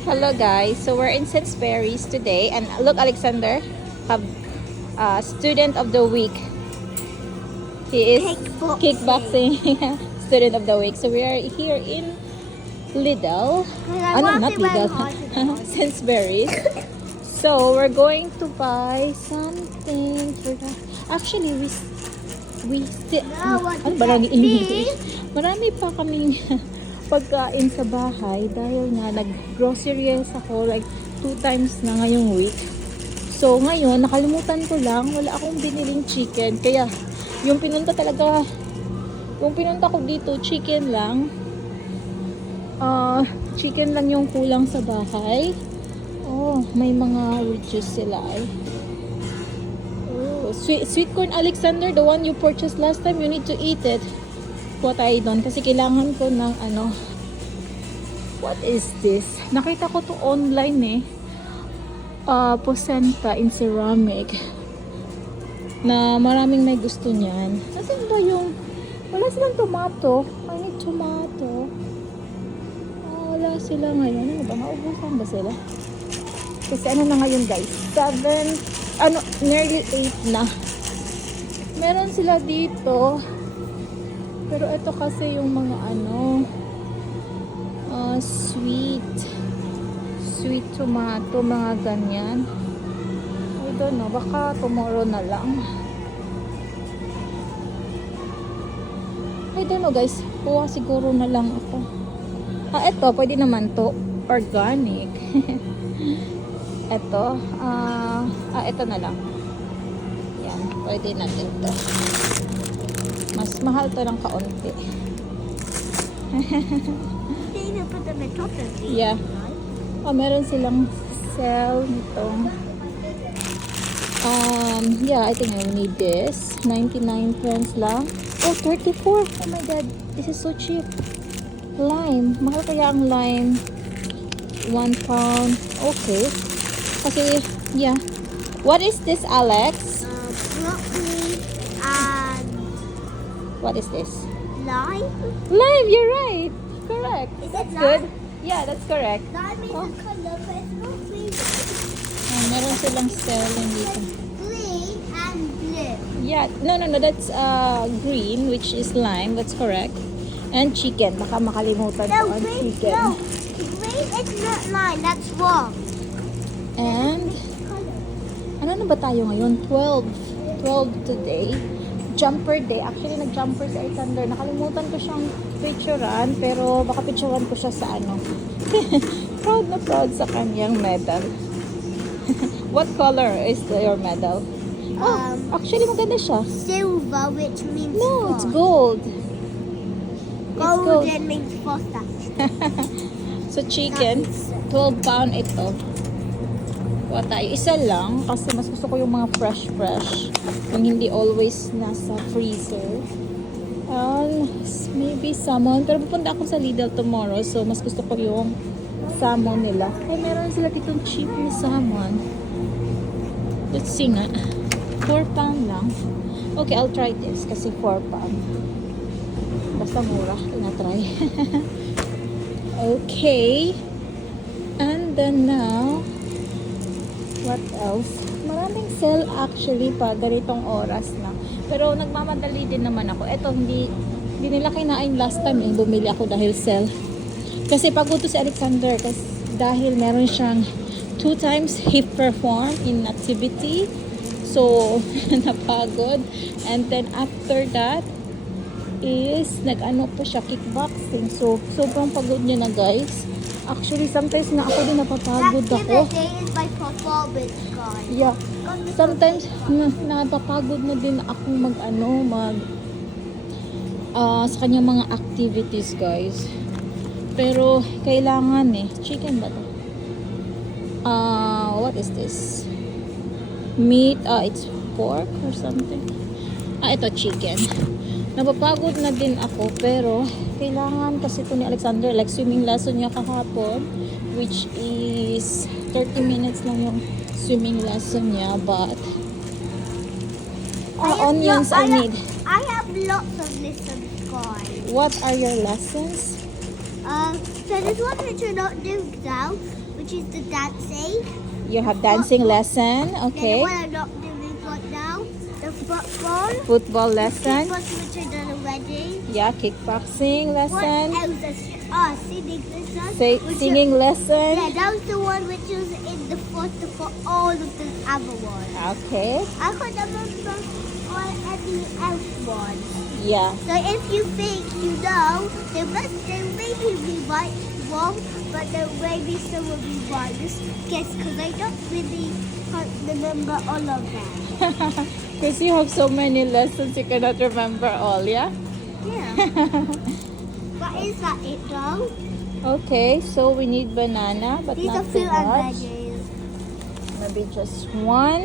Hello guys, so we're in Sainsbury's today and look Alexander, have student of the week. He is kickboxing student of the week. So we are here in Lidl. Not Lidl. Sainsbury's. So we're going to buy something for that. Actually we still marami pa kaming pagkain sa bahay dahil nga nag-groceries ako like 2 times na ngayong week. So ngayon nakalimutan ko lang, wala akong biniling chicken, kaya yung pinunta ko dito chicken lang. Chicken lang yung kulang sa bahay. Oh, may mga juice sila eh. Oh, sweet corn Alexander, the one you purchased last time, you need to eat it. Kuha tayo doon kasi kailangan ko ng what is this? Nakita ko to online eh. Posenta in ceramic na maraming may gusto niyan. Nasaan ba yung wala silang tomato? I need tomato. Wala sila ngayon. Ano ba? Maubusan ba sila? Kasi ano na ngayon guys? 7, nearly 8 na. Meron sila dito. Pero ito kasi yung mga sweet tomato, mga ganyan. I don't know, baka tomorrow na lang. I don't know guys, kuha siguro na lang ako. Ito, pwede naman to, organic. Ito, ito na lang. Yan, pwede natin to. Mas mahal to ng kaunti. Yeah. Meron silang sale nitong yeah, I think I need this. 99 pence lang. Oh, 34. Oh my god. This is so cheap. Lime. Mahal kaya ang lime. 1 pound. Okay. Kasi, yeah. What is this, Alex? Broccoli and What is this? lime. Lime, you're right. Correct. Is That's it good. lime? Yeah, that's correct. Lime is a color, but it's not green. Meron silang sale dito. Green and blue. Yeah, no, that's green, which is lime. That's correct. And chicken. Baka makalimutan ko ang chicken. No. Green is not lime. That's wrong. And Color. ano na ba tayo ngayon? 12 today. Jumper day. Actually, nag-jumper si Alexander. Nakalimutan ko siyang picturean, pero baka picturean ko siya sa proud na proud sa kanyang medal. What color is your medal? Actually, maganda siya. Silver, which means No, it's gold. gold. It's gold. Golden means foster. So, chicken, 12 pound ito. Kuha tayo. Isa lang, kasi mas gusto ko yung mga fresh. Yung hindi always nasa freezer. Maybe salmon. Pero pupunta ako sa Lidl tomorrow, so mas gusto ko yung salmon nila. Ay, meron sila ditong cheap na salmon. Let's see nga. 4 pound lang. Okay, I'll try this kasi 4 pound. Basta mura. Tinatry. Okay. And then now, what else? Maraming sale actually pa ganitong oras na. Pero nagmamadali din naman ako. Ito, hindi nila kinain last time yung bumili ako dahil sale. Kasi pagod to si Alexander kasi dahil meron siyang 2 times he performed in activity. So, napagod. And then after that is nag-ano po siya, kickboxing. So, sobrang pagod niya na guys. Actually, sometimes na ako din napapagod ako. Activity is by performance, guys. Yeah. Sometimes napapagod na din ako sa kanyang mga activities, guys. Pero kailangan chicken ba to? What is this? Meat, it's pork or something. Ito chicken. Napapagod na din ako, pero kailangan kasi ito ni Alexander, like swimming lesson niya kahapon, which is 30 minutes lang yung swimming lesson niya, but onions I need. I have lots of lessons, guys. What are your lessons? So this one which we're not doing now, which is the dancing. You have dancing lesson, Then okay. the one I'm not doing right now, the football. Football lesson. Kickboxing, which I done already. Yeah, kickboxing What lesson. else? Singing lesson. which Singing lesson. Yeah, that was the one which was in the foster for all of the other ones. Okay. I could remember all every else one. Yeah. So if you think you know, there may be right, wrong, but there may be some will be right. Just guess, because I don't really can't remember all of them. Because you have so many lessons, you cannot remember all, yeah? Yeah. But is that it though? Okay, so we need banana, but These are not too fruit and much. veggies. Maybe just one.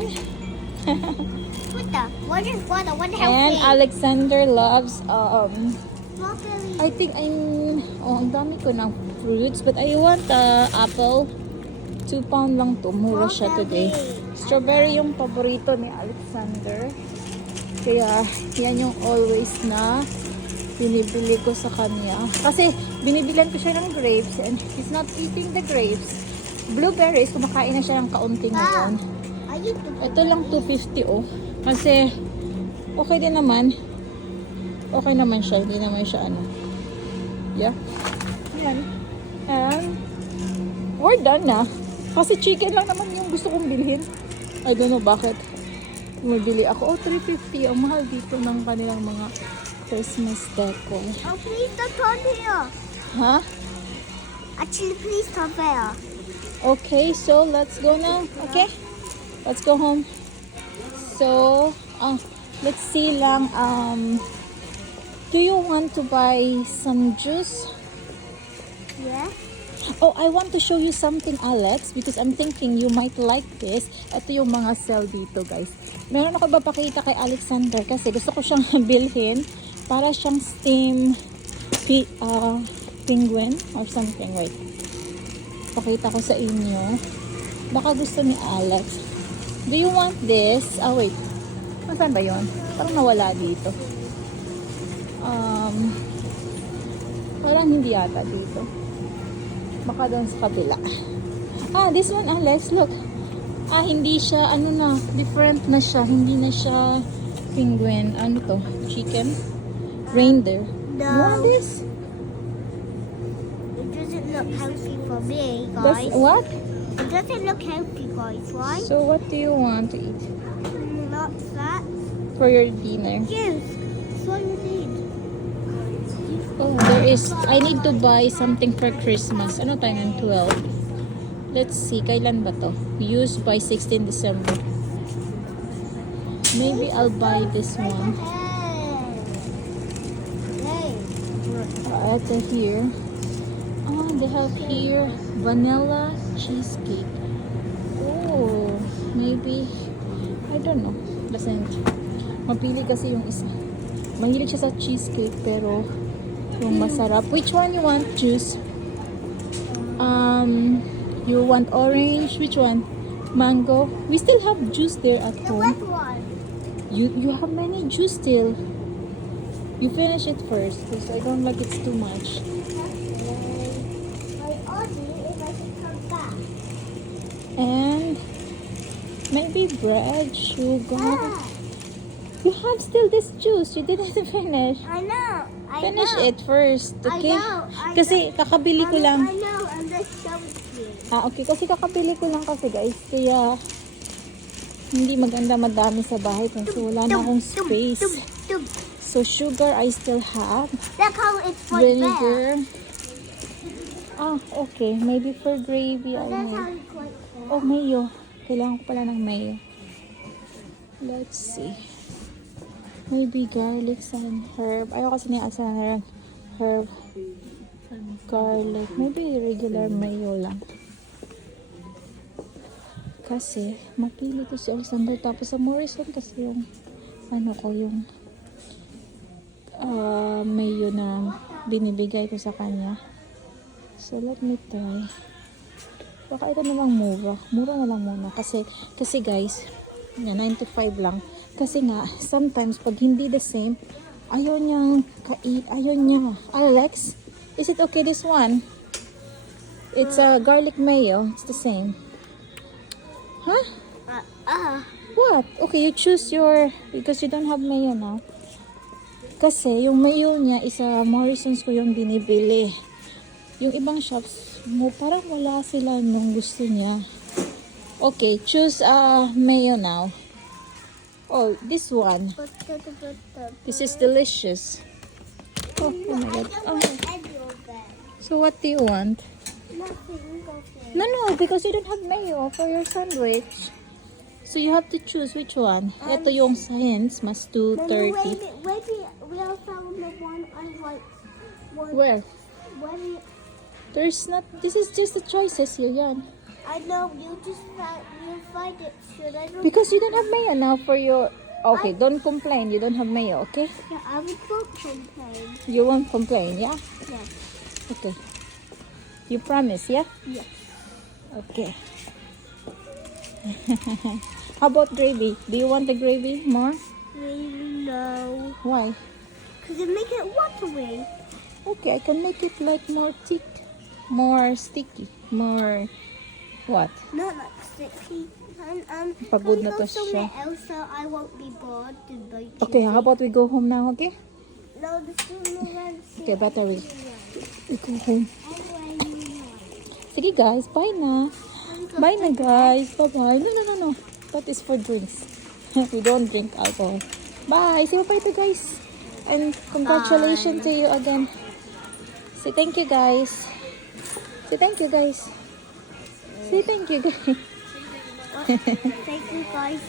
What is one? I want to And help Alexander loves, Broccoli. I think ang dami ko ng fruits, but I want apple. 2 pound lang to. Mura siya today. Strawberry yung paborito ni Alexander. Kaya, yan yung always na binibili ko sa kanya. Kasi, binibilan ko siya ng grapes and he's not eating the grapes. Blueberries, kumakain na siya ng kaunti ngayon. I used to Ito lang 250 oh. Kasi, okay din naman. Okay naman siya. Hindi naman siya ano. Yeah. Yan. And, we're done na. Kasi chicken lang naman yung gusto kong bilhin. I don't know bakit. Bumibili ako. Oh, 350. Ang mahal dito ng kanilang mga Christmas decor. Oh, please don't turn here. Huh? Actually, please turn there. Okay, so let's go now. Okay? Let's go home. So, let's see lang. Do you want to buy some juice? Yeah. Oh, I want to show you something, Alex, because I'm thinking you might like this. Ito yung mga sale dito, guys. Meron ako papakita kay Alexander kasi gusto ko siyang bilhin para siyang steam penguin or something. Wait. Pakita ko sa inyo. Baka gusto ni Alex. Do you want this? Wait. Saan ba yun? Parang nawala dito. Parang hindi yata dito. Baka doon sa kabila. This one, Alex, look. Hindi siya, ano na, different na siya. Hindi na siya penguin. Ano to? Chicken? Reindeer. No. You want this? It doesn't look healthy for me, That's, guys. what? It doesn't look healthy, guys, right? So, what do you want to eat Not that. for your dinner? Juice. That's what you need. Oh, there is, I need to buy something for Christmas. Ano tayo ng 12? Let's see, kailan ba to? Used by 16 December. Maybe I'll buy this one. Hey. Ito here. They have here vanilla cheesecake. Oh, maybe, I don't know. Doesn't, mapili kasi yung isa. Mahilig siya sa cheesecake pero yung masarap. Which one you want? Juice? You want orange? Which one? Mango? We still have juice there at The wet home. one. You have many juice still. You finish it first because I don't like it's too much. I order if I can come back. And maybe bread, sugar. Ah, You have still this juice. You didn't finish. I know. I Finish know. it first, okay? I Kasi kakabili ko lang. I know. I'm just showing you. Okay. Kasi kakabili ko lang kasi, guys. Kaya, hindi maganda madami sa bahay kasi wala na akong space. Dum. So, sugar I still have. Look how it's right there. Vinegar. Okay. Maybe for gravy I That's how need. it's right there. Oh, mayo. Kailangan ko pala ng mayo. Let's see. Maybe garlic and herb. Ayaw kasi niya sa herb. Garlic. Maybe regular mayo lang. Kasi, mapili ko si Alexander. Tapos sa Morrison kasi yung yung mayo na binibigay ko sa kanya. So, let me try. Baka ito namang mura. Mura na lang muna. Kasi guys, 95 lang. Kasi nga, sometimes, pag hindi the same, ayaw niyang ayaw niya. Alex, is it okay this one? It's a garlic mayo. It's the same. Huh? What? Okay, you choose your... Because you don't have mayo now. Kasi yung mayo niya is Morrison's ko yung binibili. Yung ibang shops mo, parang wala sila nung gusto niya. Okay, choose mayo now. Oh, this one. This is delicious. Oh, oh my god. Oh. So what do you want? No, because you don't have mayo for your sandwich. So you have to choose which one. Ito yung sa Heinz, mas 2.30. Wait, we also found the one I like. Where? When There's not, this is just the choices here, yan. I know you find it. Should I? Because you don't have mayo now for your... Okay, don't complain. You don't have mayo, okay? Yeah, I would go complain. You won't complain, yeah? Yes. Okay. You promise, yeah? Yes. Okay. How about gravy? Do you want the gravy more? No. Why? Because it make it watery. Okay, I can make it like more thick, more sticky, more... What? Not like sticky. Pagod na can to we go somewhere siya. else so I won't be bored to bite Okay, how about we go home now, okay? No, the swimming around. Okay, better we go home. Sige guys, bye na. Bye na guys. Bye-bye. No. That is for drinks. We don't drink alcohol. Bye. Say bye to guys. And congratulations to you again. Say thank you guys. Say thank you guys. Say thank you guys. Thank you guys.